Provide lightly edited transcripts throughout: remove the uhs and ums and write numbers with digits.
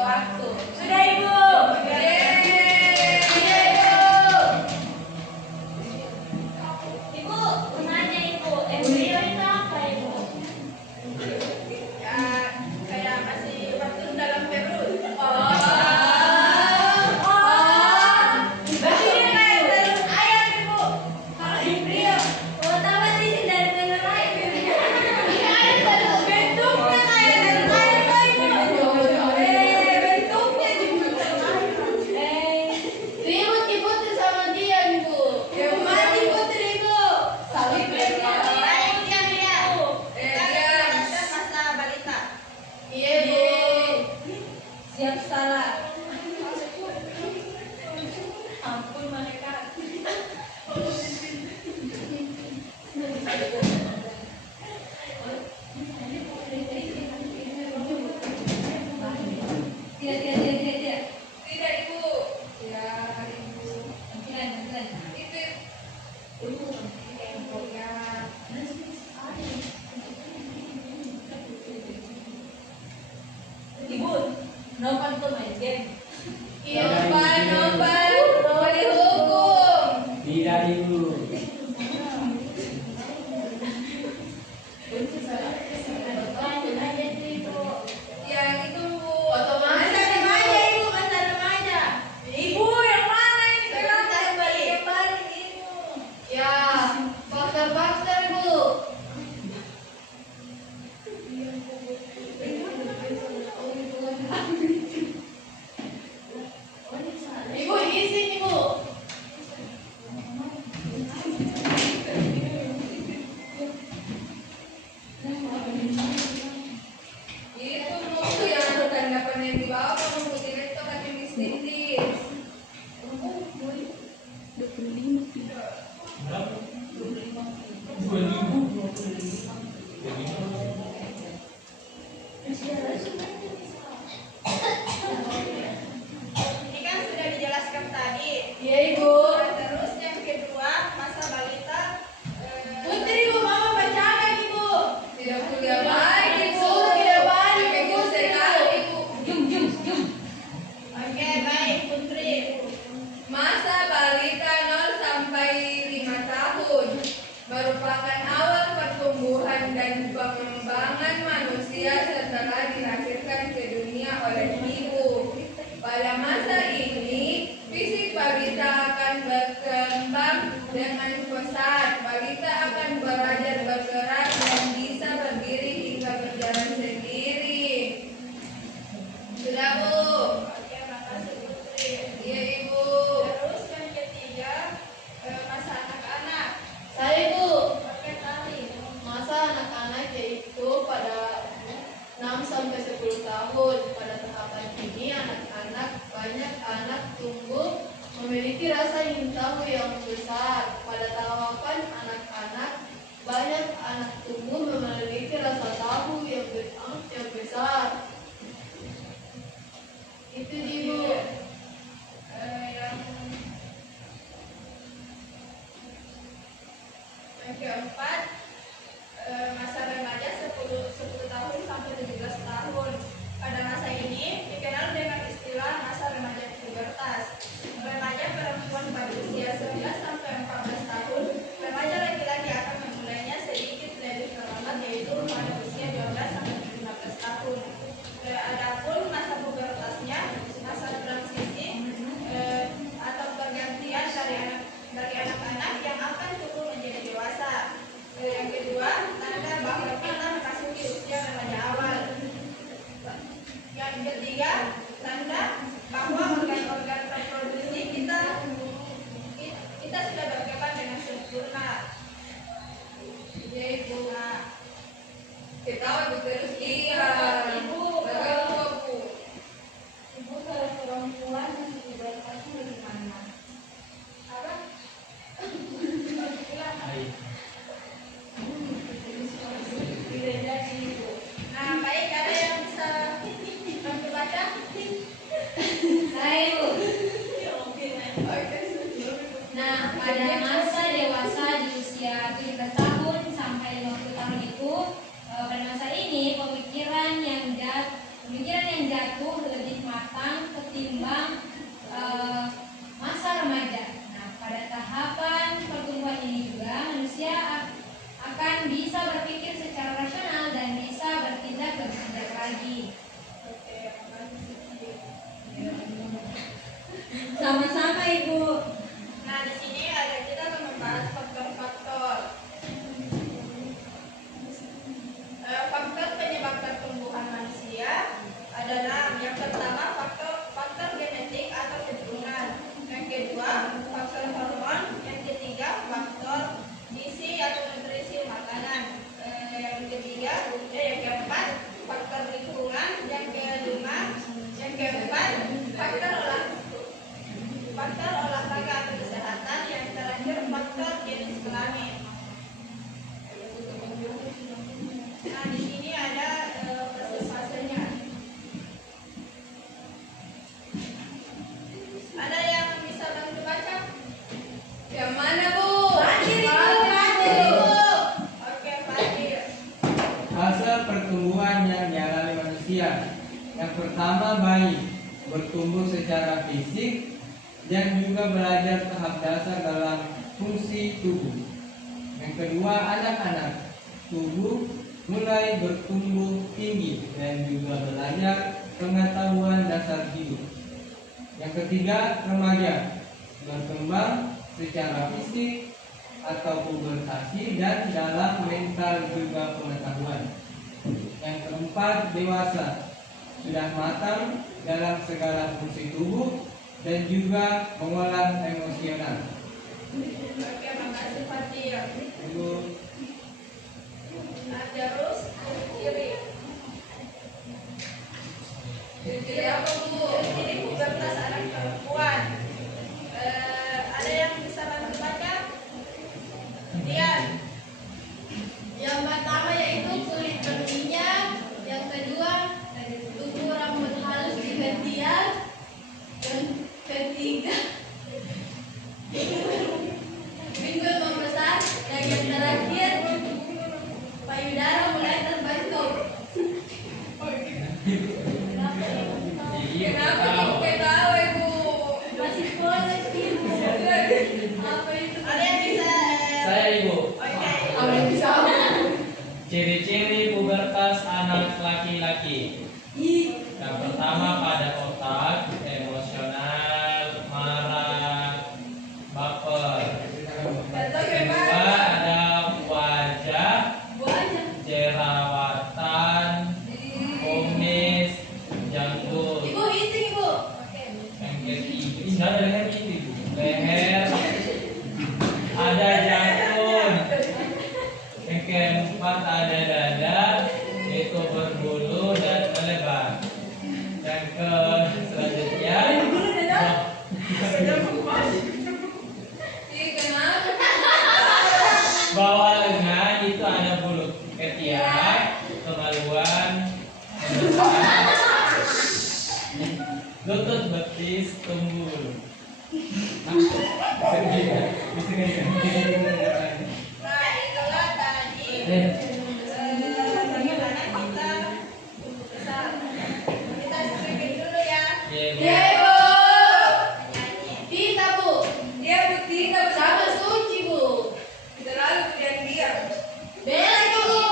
waktu. Sudah Ibu. Ibu, menanya Ibu, embrio itu apa Ibu? Ya, kayak masih waktu dalam perut. Berarti dia kayak telur ayam Ibu. Kalau embrio, tahu sih dari telur ayam. Iya, ada telur bentuknya kayak telur ayam Ibu. Bentuknya juga telur ayam. Ribut-ribut sama dia, Bu. Yang mati putri Ibu. Salib Dia. Dia masa balita. Iya Bu. Siap salah. Ampun mereka. Tidak. Tidak, Ibu. Ya, Ibu. Nanti. Itu tempoknya. Ibu, nopan tuh main game. Iya, nobar mau dihukum. Tidak Ibu. Yang itu, Bu. Masa remaja Ibu, masa remaja. Ibu yang mana ini? Sekarang Sekarang balik. yang balik Ibu. Ya, faktor-faktor, Bu. Ibu isi Ibu. Itu buku yang bukan dapat yang dibawa, buku direktur tapi mistis. Berapa? 2.000. Ini kan sudah dijelaskan tadi. Iya Ibu. Nah, terus yang kedua, masa balita. Putri Ibu, Mama bacakan Ibu. Tidak kuliah baik, Ibu. Suruh tidak balik, Pakai Ibu. jus sekali, Ibu. Jum. Oke, baik, Putri. Masa balita 0 sampai 5 tahun merupakan awal pertumbuhan dan pengembangan manusia setelah dilahirkan ke dunia oleh ibu. Pada masa ini, fisik balita akan berkembang dengan pesat. Balita akan belajar bergerak dan bisa berdiri hingga berjalan sendiri. Sudah, Bu? Oke, makasih Putri. Iya, Ibu. Terus yang ketiga, masa anak-anak. Saya Ibu. Oke, tali. Masa anak-anak yaitu pada 6 sampai 10 tahun. Pada tahapan ini banyak anak tumbuh memiliki rasa ingin tahu yang besar. Pada tahapan anak-anak banyak anak tumbuh memiliki rasa tahu yang besar. Itu Ibu. Yang keempat, masa remaja 10 tahun sampai 17 tahun. Pada masa ini dikenal dengan istilah masa remaja pubertas. Remaja perempuan pada usia 11 sampai 14 tahun, remaja laki-laki akan memulainya sedikit lebih terlambat, yaitu pada usia 12 sampai 15 tahun. Adapun masa pubertasnya, masa transisi atau pergantian dari anak-anak yang akan tumbuh menjadi dewasa. Yang kedua, tanda bahwa kita memasuki usia remaja awal. Yang ketiga, tanda bahwa organ-organ reproduksi kita sudah berkembang dengan sempurna. Yaitu, kita terus lihat. Ibu, Bu. Ibu kalau perempuan masih pubertasnya bagaimana? Apa? Tidak jadi Ibu. Nah, baik, ada yang bisa bantu baca? Saya Ibu. Oke. Nah, pada masa dewasa di usia 17 tahun sampai 50 tahun itu, pada masa ini pemikiran yang jatuh Ibu? Nah, di sini kita akan membahas faktor-faktor. Faktor penyebab pertumbuhan manusia ada 6. Yang pertama faktor genetik atau keturunan. Yang kedua faktor hormon. Yang ketiga faktor gizi atau nutrisi makanan. Yang keempat faktor lingkungan. Yang keempat faktor olahraga atau kesehatan. Yang terakhir faktor jenis kelamin. Nah, di sini ada fase-fasenya. Ada yang bisa bantu baca? Yang mana, Bu? Fadil, Ibu. Oke, Fadil. Fase pertumbuhan yang dialami manusia. Yang pertama, bayi bertumbuh secara fisik dan juga belajar tahap dasar dalam fungsi tubuh. Yang kedua, anak-anak tubuh mulai bertumbuh tinggi dan juga belajar pengetahuan dasar hidup. Yang ketiga, remaja berkembang secara fisik atau pubertasi dan dalam mental juga pengetahuan. Yang keempat, dewasa sudah matang dalam segala fungsi tubuh dan juga mengolah emosional. Oke, makasih Fadil. Ibu. Nah, terus ciri apa, Bu? Ciri pubertas anak perempuan. Ada yang bisa bantu baca? Dian. Yang pertama yaitu kulit berminyak, yang kedua tumbuh rambut halus di ketiak, yang ketiga pinggul membesar, dan yang terakhir payudara mulai terbentuk. Kenapa Ibu tahu, Ibu? Masih polos, Ibu. Apa itu? Ada yang bisa? Saya Ibu. Oke. Apa yang bisa? Ciri-ciri pubertas anak laki-laki. Yang pertama pada otak, emosional, marah, baper. Contoh Kedua bebas. ada wajah, Bu aja. jerawatan, kumis, janggut. Ibu isi, Ibu. Yang ketiga, ini ada leher itu, Ibu. Leher, ada jantung. Yang keempat ada dada, itu berbulu dan melebar. Yang selanjutnya, bawah lengan itu ada bulu ketiak, kemaluan, membesar, lutut betis tumbuh bulu. Nah, itulah tadi bagaimana kita tumbuh besar. Kita screening dulu ya. Ya, Ibu. Menyanyi. Kita, Bu. Dia putih Sama suci, Bu. terlalu kemudian dia. Bella itu, Bu.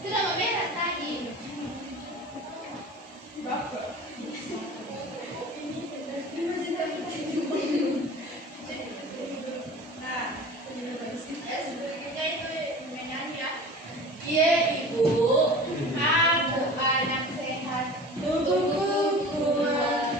Sudah memerah tadi. Bapak. Nah, selanjutnya itu menyanyi ya. Iya, Ibu. Aku anak sehat. Tubuhku kuat.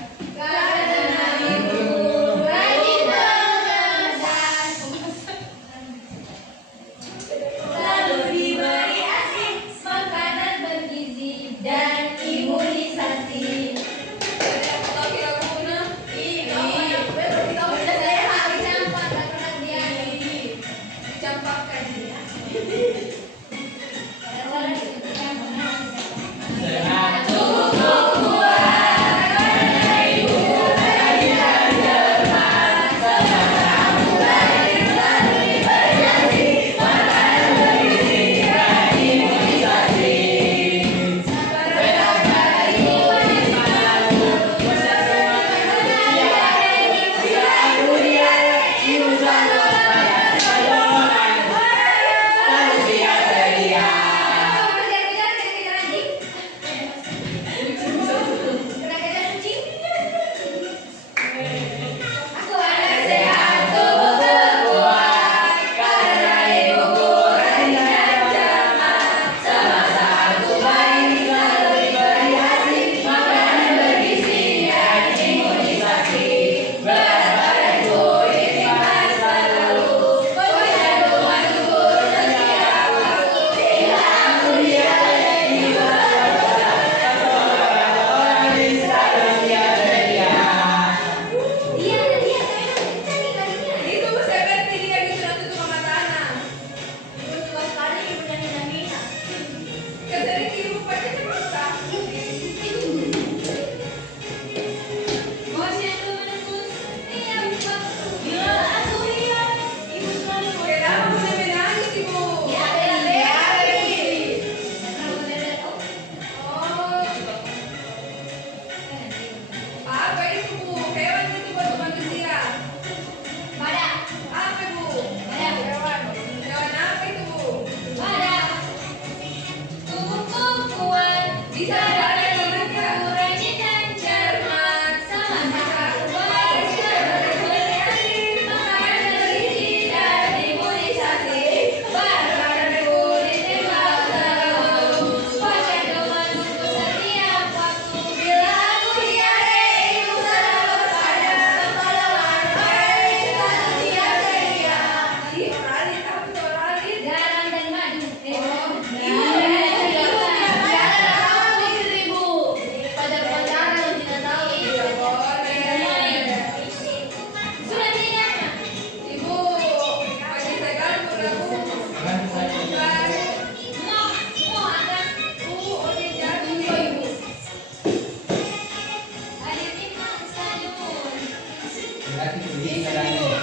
tulis caranya.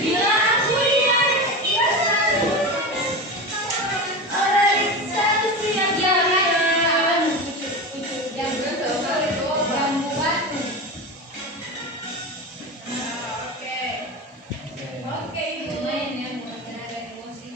Bila aku lihat ia selalu orang satu siap jalan jam batu. Oke ibu. Lumayan ya, buat tenaga emosi.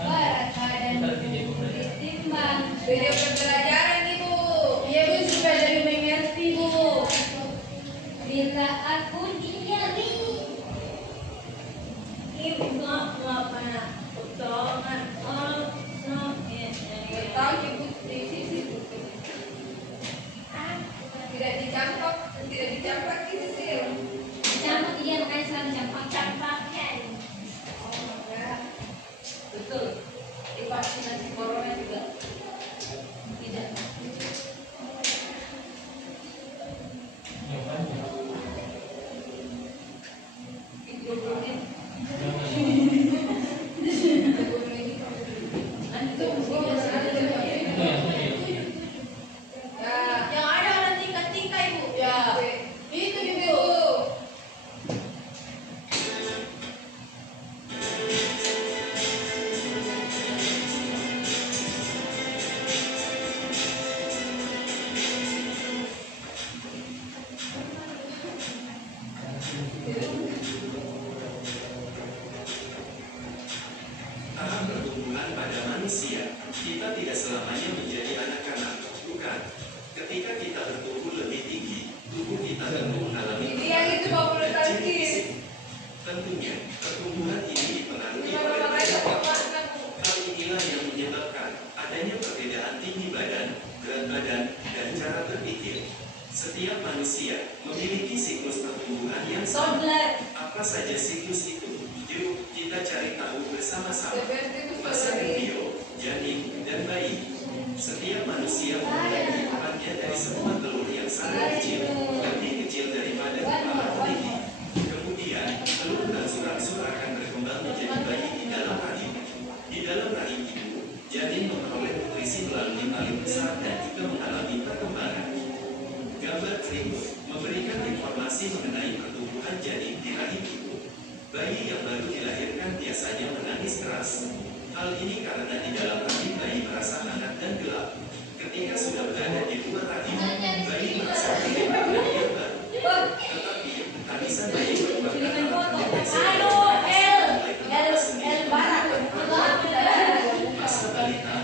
Berat badan ditimbang. Video pembelajaran ibu. Iya Bu, supaya lebih mengerti Bu. Bila aku dinyali ibu pernah potongan Tahu ibu di sisi tidak dicampak gitu sih. campur dia makanya selalu campak-campaknya. Betul. Di vaksinasi corona juga tidak. Itu menit. Yang ada orang tingkat-tingkat ibu. Ya. Itu Ibu. Tahap pertumbuhan pada manusia, kita tidak selamanya menjadi anak-anak, bukan. Ketika kita bertumbuh lebih tinggi, tubuh kita tentu mengalami Ini yang itu 20 kali fisik. Tentunya, pertumbuhan ini dipengaruhi oleh Gimana banyak makanya faktor. Hal inilah yang menyebabkan adanya perbedaan tinggi badan, berat badan, dan cara berpikir. Setiap manusia memiliki siklus pertumbuhan yang sama. Apa saja siklus itu? Yuk, kita cari tahu bersama-sama. Masa embrio, janin, dan bayi. Setiap manusia memulai kehidupannya dari sebuah telur yang sangat kecil, lebih kecil daripada kepala kelinci. Kemudian, telur berangsur-angsur akan berkembang menjadi bayi di dalam rahim. Di dalam rahim ibu, janin memperoleh nutrisi melalui tali besar dan juga mengalami perkembangan. Gambar berikut memberikan informasi mengenai pertumbuhan janin di rahim ibu. Bayi yang baru dilahirkan biasanya menangis keras. Hal ini karena di dalam rahim bayi merasa hangat dan gelap. Ketika sudah berada di luar rahim, bayi merasa terlena dan nyaman. Tetapi, tangisan bayi merupakan alat pendeteksi masa balita.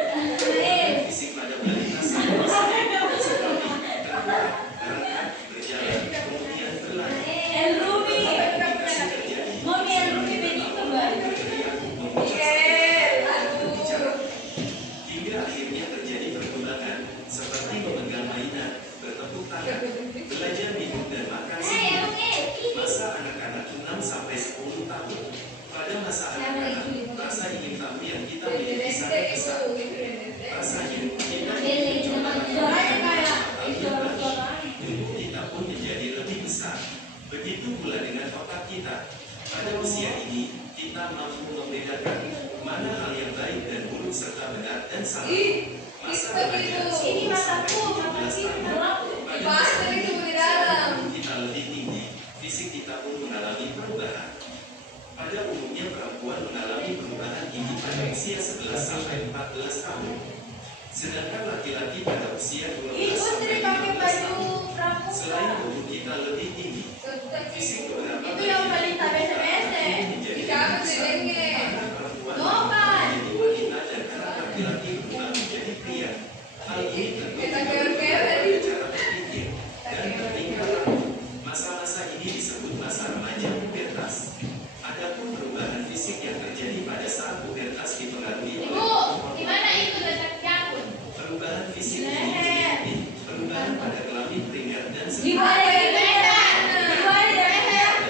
Fisik pada balita sangat seperti terbuka, berangkat, berjalan, kemudian berlari. Komunikasi terjadi. Berteriak, mengucap, berbicara. Hingga akhirnya terjadi perkembangan seperti memegang mainan, bertepuk tangan, belajar minum dan makan sendiri. Masa anak-anak 6 sampai 10 tahun. Pada masa anak-anak, rasa ingin tahu yang kita miliki sangat besar. Rasanya, kita ingin mencoba tubuh kita pun menjadi lebih besar. Begitu pula dengan otak kita. Pada usia ini, kita mampu membedakan mana hal yang baik dan buruk serta benar dan salah. Masa remaja 10 sampai 17 tahun. Pada tubuh kita lebih tinggi, fisik kita pun mengalami perubahan. Pada umumnya perempuan mengalami perubahan tinggi pada usia 11 sampai 14 tahun. Sedangkan laki-laki pada usia 12 sampai 15 tahun. Selain tubuh kita lebih tinggi, fisik beberapa Itu yang paling tak biasa-biasa. Dikabut sedengnya. Nopan. menjadi wanita dan anak laki-laki berubah menjadi pria. Hal ini tentu dipengaruhi oleh cara berpikir dan bertingkah laku. Masa-masa ini disebut masa remaja pubertas. Adapun perubahan fisik yang terjadi pada saat pubertas dipengaruhi oleh Gimana itu letak jangkut? perubahan fisik ini meliputi perubahan pada kelamin primer dan Gimana sekundер. gimana? Pada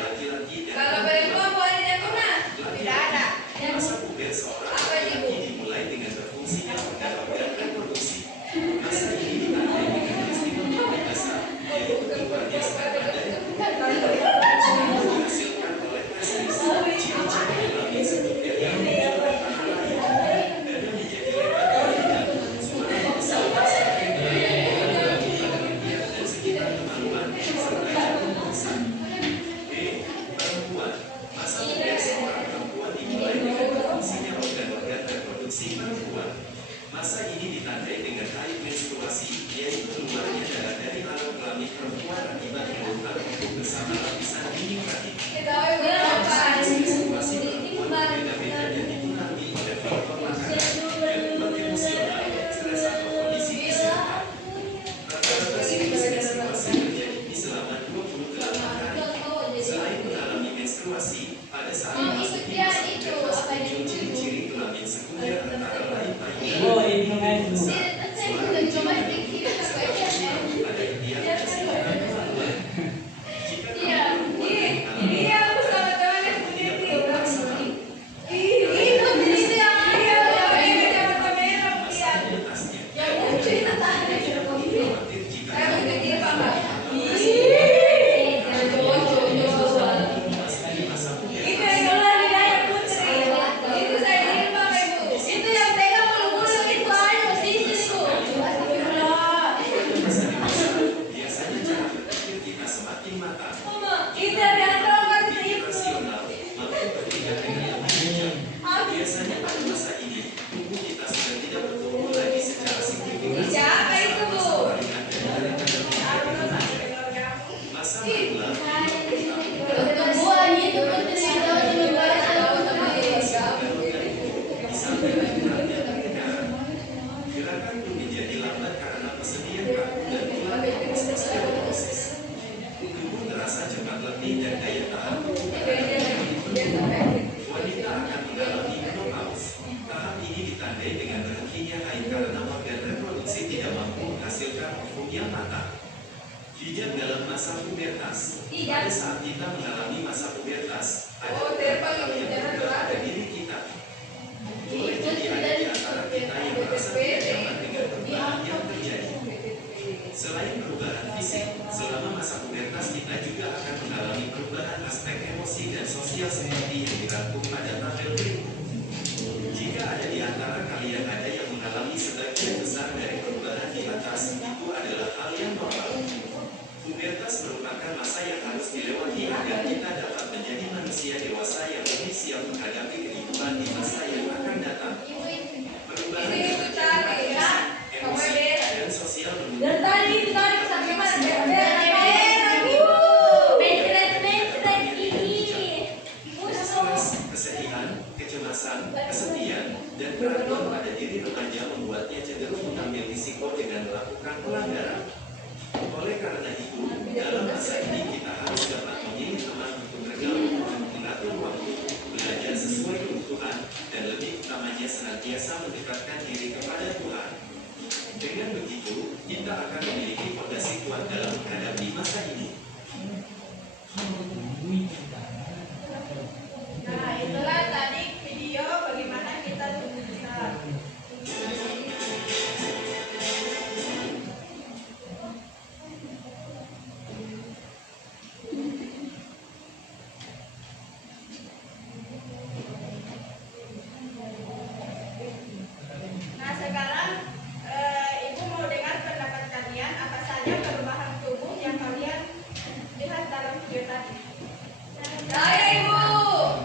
laki-laki dan Kalau perempuan. perempuan boleh jatuhnya? Tidak ada. Masa puber seorang laki-laki dimulai dengan berfungsinya organ-organ reproduksi. Masa ini ditandai dengan peristiwa pembebasan, yaitu memperbiaskan badan dihasilkan oleh testis, ciri-ciri kelamin sebutnya yang menunjukkan paha lain, dada menjadi lebar dan rendah, suara membesar sampai ke bagian dan sekitar kemaluan, serta jantung besar. B. Perempuan. Masa puber seorang perempuan dimulai dengan berfungsinya organ-organ reproduksi perempuan. Masa ini ditandai dengan haid menstruasi, yaitu keluarnya darah dari alat kelamin perempuan akibat kebutuhan untuk bersama lapisan dinding rahim. Menstruasi perempuan berbeda-beda dan dipengaruhi oleh faktor makanan, gangguan emosional, stres atau kondisi kesehatan. Rata-rata siklus menstruasi terjadi selama 28 hari. Selain mengalami menstruasi, pada saat memasuki masa pubertas muncul ciri-ciri kelamin sekunder antara lain payudara. Oh, itu kan itu. Pada ketiak dan sekitar kemaluan. Jika kamu mengalami merasa malu, masa pubertasnya. Khawatir jika memasuki masa pubertas. Masa dewasa, biasanya cara berpikir kita semakin matang. Lebih rasional, mampu berpikir dengan lebih bijak. Biasanya pada masa ini, tubuh kita sudah tidak bertumbuh lagi secara signifikan seperti masa peralihan dan kadang-kadang masa manula. Gerakan pun menjadi lambat karena persediaan kaku dan tulang yang osteoporosis. Tubuh terasa cepat letih dan daya tahan tubuh wanita akan mengalami menopause. Tahap ini ditandai dengan berhentinya haid karena organ reproduksi tidak mampu menghasilkan ovum yang matang. Hijab dalam masa pubertas. Pada saat kita mengalami masa pubertas, ada beberapa hal yang berubah pada diri kita. Boleh jadi ada di antara kita yang merasa tidak nyaman dengan perubahan yang terjadi. Selain perubahan fisik, selama masa pubertas kita juga akan mengalami perubahan aspek emosi dan sosial seperti yang dirangkum pada tabel berikut. Jika ada di antara kalian ada yang mengalami sebagian besar dari perubahan di atas, itu adalah hal yang normal. Pubertas merupakan masa yang harus dilewati agar kita dapat menjadi manusia dewasa yang lebih siap menghadapi kehidupan di masa yang akan datang. Perubahan yang terjadi pada emosi dan sosial kesedihan, kecemasan, kesedihan, dan keraguan pada diri remaja membuatnya cenderung mengambil risiko dengan melakukan pelanggaran. Oleh karena itu, dalam masa ini kita harus dapat memilih teman untuk bergaul, mengatur waktu, belajar sesuai kebutuhan, dan lebih utamanya senantiasa mendekatkan diri kepada Tuhan. Dengan begitu, kita akan memiliki fondasi kuat dalam menghadapi masa ini. Nah, itulah tadi video bagaimana kita tumbuh besar. Nah, sekarang Ibu mau dengar pendapat kalian apa saja perubahan tubuh yang kalian lihat dalam video tadi. Saya Ibu.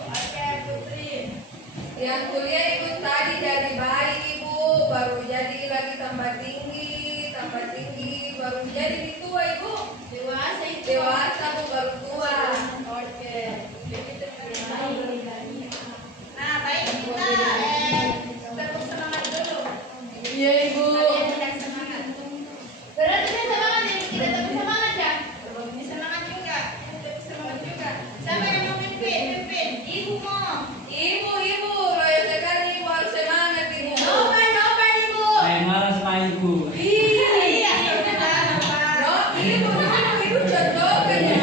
Oke, Putri. Yang kuliah ikut tadi dari bayi Ibu, baru jadi lagi tambah tinggi, baru jadi tua Ibu. Dewasa Bu, baru tua. Oke. Nah, baik kita tepuk semangat dulu. Iya Ibu. Kalian sedang semangat. Berarti saya semangat ya, kita tetap semangat ya. Semangat juga. Tepuk semangat juga. Siapa yang mau pimpin? Ibu mau. Ibu, loyo sekali Ibu harus semangat Ibu. Nopan Ibu. Saya malas Pak Ibu. Iya, sudah Nopan. No, Ibu contoh kan ya.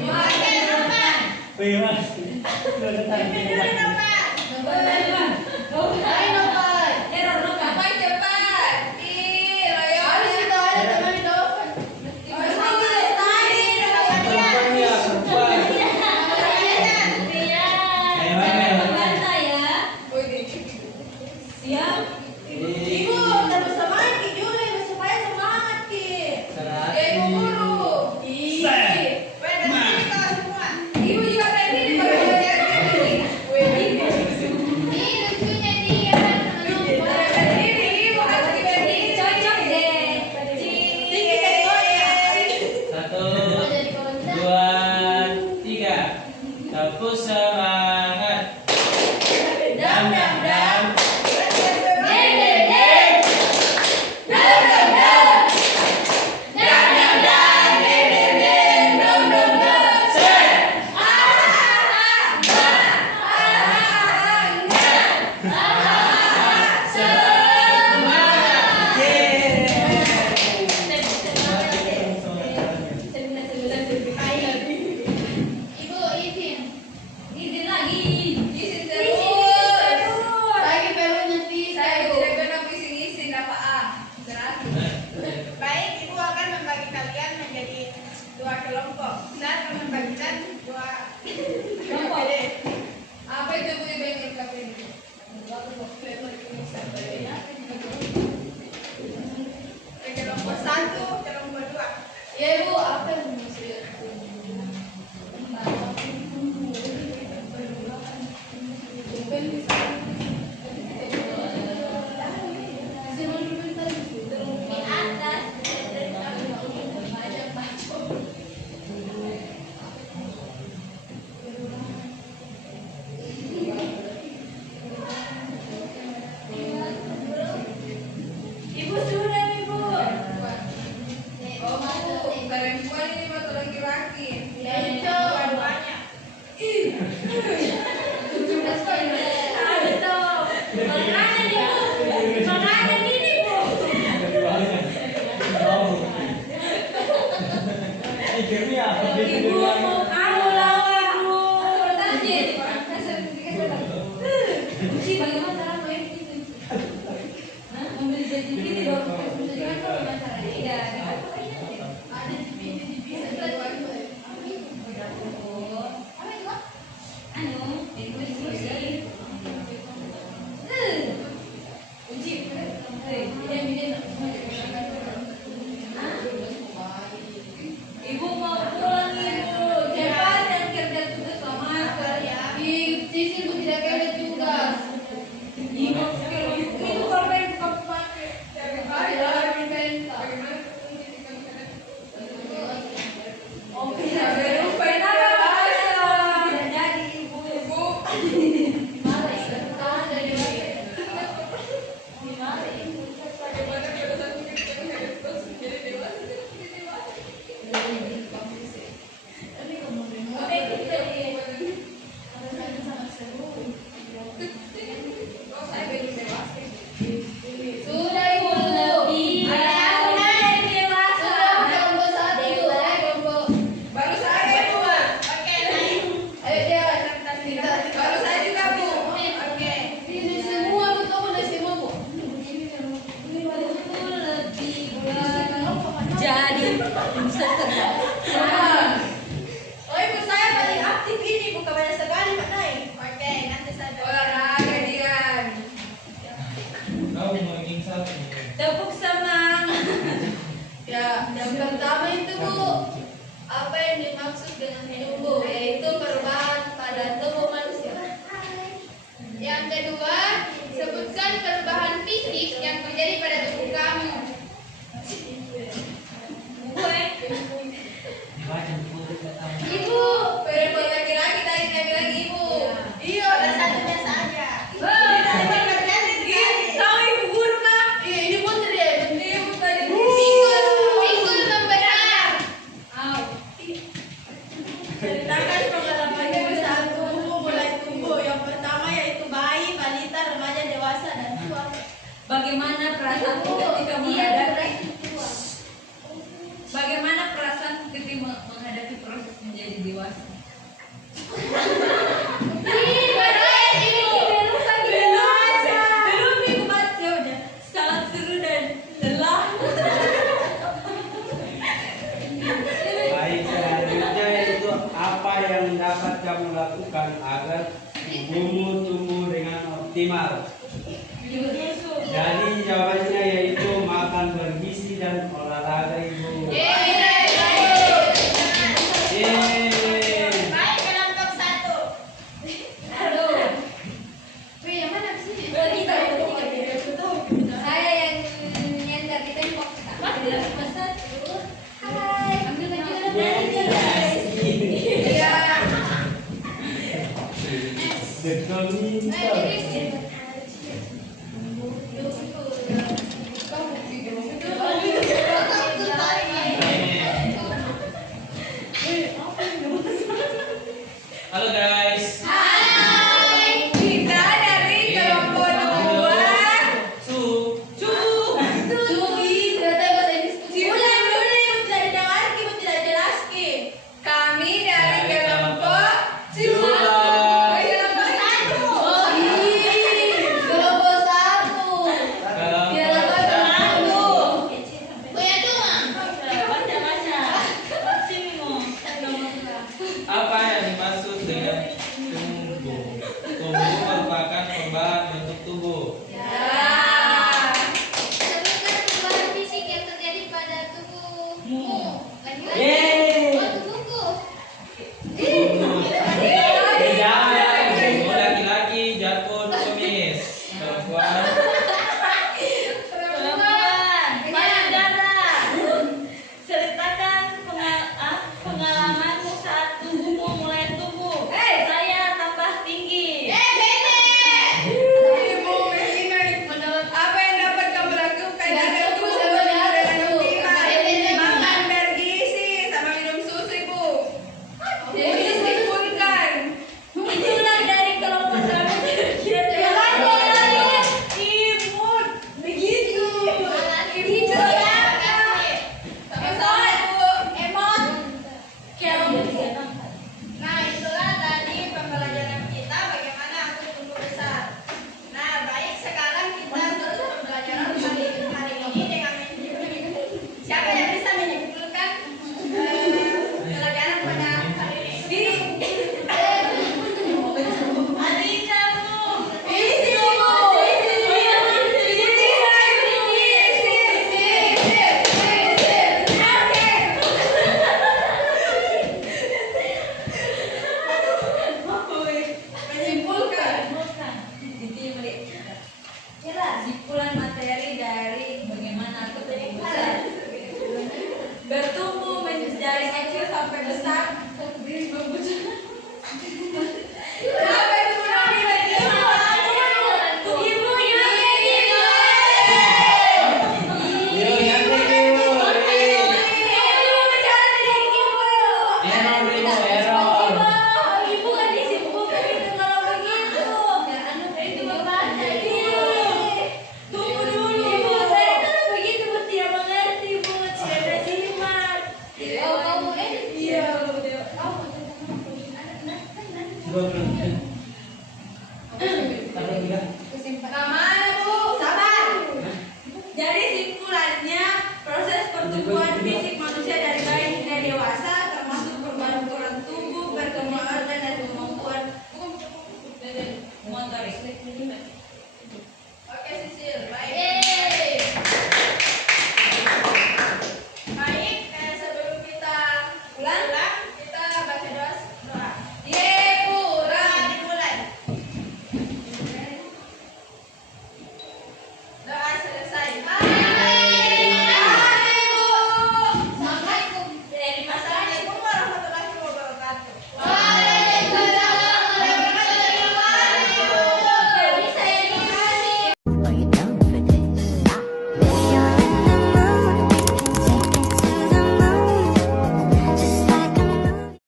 Oke, Nopan. Wih Mas. Pimpin dulu Nopan. Ayo Nopan. Error Nopan. Nopan cepat. Oh, ibu saya paling aktif ini, bukan banyak sekali Pak Nai. Oke, nanti saya Olahraga Dian. Kau mau ingin satu? Tepuk semangat. Ya, yang pertama itu Bu, apa yang dimaksud dengan tumbuh, yaitu perubahan pada tubuh manusia. Yang kedua, sebutkan perubahan fisik yang terjadi pada tubuh kamu. Baca buku pertama. Ibu, perempuan laki-laki dari laki-laki ibu. Iya, dan satu biasa aja. Tahu ibu guru kah? Ini putri ya, Ibu tadi. Pikul membesar. Ceritakan pengalaman ibu saat mulai tumbuh. Yang pertama yaitu bayi, balita, remaja, dewasa, dan tua. Bagaimana perasaanmu ketika menghadapi proses menjadi dewasa? Belum ibu baca udah sangat seru dan lelah. Baik, selanjutnya yaitu apa yang dapat kamu lakukan agar tubuhmu tumbuh dengan optimal. Jadi jawabannya yaitu makan bergizi dan olahraga ibu. Yeay. Baik, kelompok 1. Wih, yang mana di sini? Saya yang nyender di tembok. Satu. Hai. Ambil baju dan Iya. Betul minta. Halo guys. Kita dari kelompok 2. Su. Sugi, ternyata bahasa Inggris. Ulang dulu, ibu tidak didengar, ibu tidak jelas ki. Kami dari kelompok Dua. Kelompok 1. Kelompok satu. Kelompok satu. Punya dua. Apa yang dimaksud dengan tumbuh? Tumbuh merupakan perubahan bentuk tubuh. Sebutkan perubahan fisik yang terjadi pada tubuhmu. Laki-laki. Yeay. Oh, tubuhku. Tumbuh laki-laki jatuh kumis. Perempuan Ceritakan pengalamanmu saat tubuhmu mulai tumbuh. Saya tambah tinggi. Ibu menurut apa yang dapat kamu lakukan agar tubuhmu dengan optimal? Makan bergizi sama minum susu ibu. Simpulkan. Itulah dari kelompok kami. Ibu begitu. Ibu emot. Nah, itulah tadi pembelajaran kita bagaimana aku tumbuh besar. Nah, baik sekarang kita terus pembelajaran hari ini dengan siapa yang bisa menyimpulkan pelajaran pada hari ini? Alina, Bu. Kesimpulan materi dari bagaimana aku tumbuh besar. Bertumbuh dari kecil sampai besar. Kenapa itu menambil lagi? Ibu Yo, nyantai ibu. Error. Ibu kan disimpulkan itu kalau begitu. Itu membaca ibu. Tunggu dulu. Ibu saya kalau begitu Bu tidak mengerti Bu, tidak simak. Oh, kamu Iya. Coba belum. Taruh juga. Kemana Bu? Sabar. Jadi simpulannya proses pertumbuhan fisik manusia dari bayi Oke, sisi